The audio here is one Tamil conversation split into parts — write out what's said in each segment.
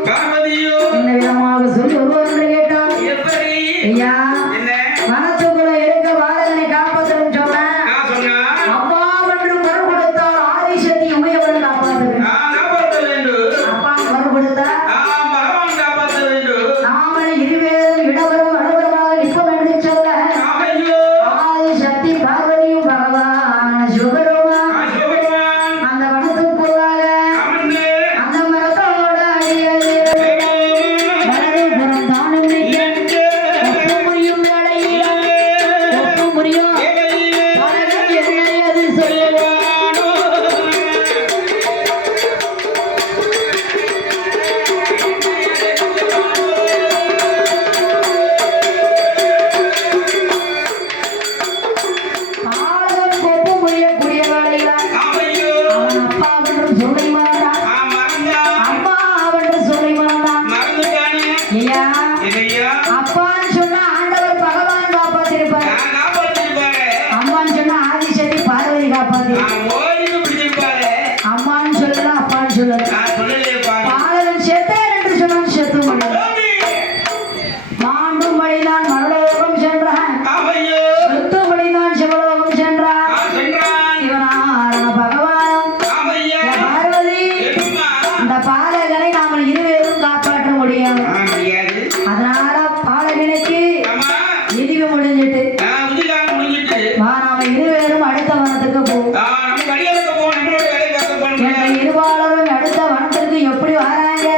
இந்த விதமாக சொல்லி ஒருவர் என்று கேட்டார். ஐயா மனத்துக்குள்ள இருக்க பாலகனை காப்பாற்றணும் சொன்ன அப்பா என்று மறு கொடுத்தால் ஆதிசக்தி உமையவன் காப்பாற்ற அப்பா மறு கொடுத்தார். நாம இருவேறும் இடவரும் அனுபவமாக நிற்போம் என்று சொல்ல ஆதிசக்தி பார்வதியும் பகவான் சிவபெருமா அந்த வனத்துக்குள்ளாக அந்த மரத்தோட அடியது வலதுபுறம் தானும் ஒப்பு முடியும் வேளையில் ஒப்பு முடியும் பலகன் என்னை அது சொல்லுவான். பாலகன் ஒப்பு முடியக்கூடிய வேளையில் அவன் அப்பா என்று சொல்லி மறந்தான். அம்மா என்று சொல்லி மறந்தான். ஐயா அப்பான்னு சொன்னா ஆண்டவர் பகவான் காப்பாத்திருப்பார். அம்மான்னு சொன்னா ஆதிசக்தி பார்வதி காப்பாத்தி. அம்மான்னு சொல்லலாம் அப்பான்னு சொல்லலாம். பாலகன் செத்தார் என்று சொன்னான் செத்து முடியும். மாண்டும் மடிதான் மரலோகம் சென்றான். செத்து மடிதான் சிவலோகம் சென்றான். இவனான பகவான் பார்வதி அந்த பாலகனை நாம இருவரும் காப்பாற்ற முடியும். அதனால பாலகனுக்கு இழிவு முடிஞ்சிட்டு வா நாம இருவரும் அடுத்த வனத்துக்கு போவோம். இருவாளரும் அடுத்த வனத்திற்கு எப்படி வராங்க?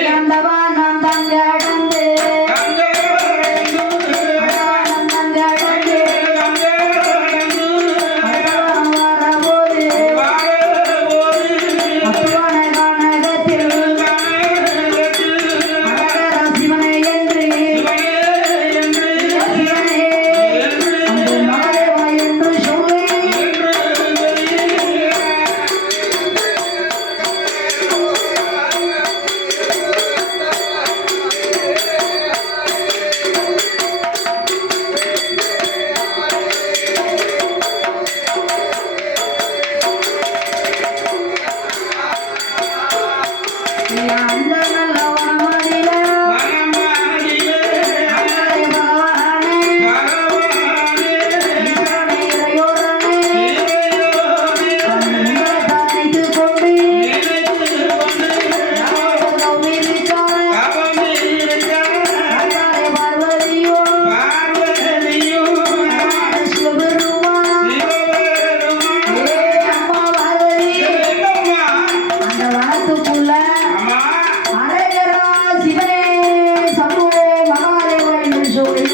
இறந்தவா நாம் தங்க அடந்து தங்க அடந்து வரபோது அத்துவான கானகத்தில் அழகர சிவனை என்று சிவனே அந்த மகளேவா என்று சொல்லி அந்த நல்ல வனமதில அழகே பகவானே ஈசனே இறையோனே உங்களை தானித்துக் கொண்டு நாமம் மீறிட்டாய். அழகே பார்வதியோ சிவபெருமான் ஏ அம்மா பார்வதி அந்த வனத்துக்குள்ள அரகரா சிவனே சம்போ மகாதேவா என்று சொல்லி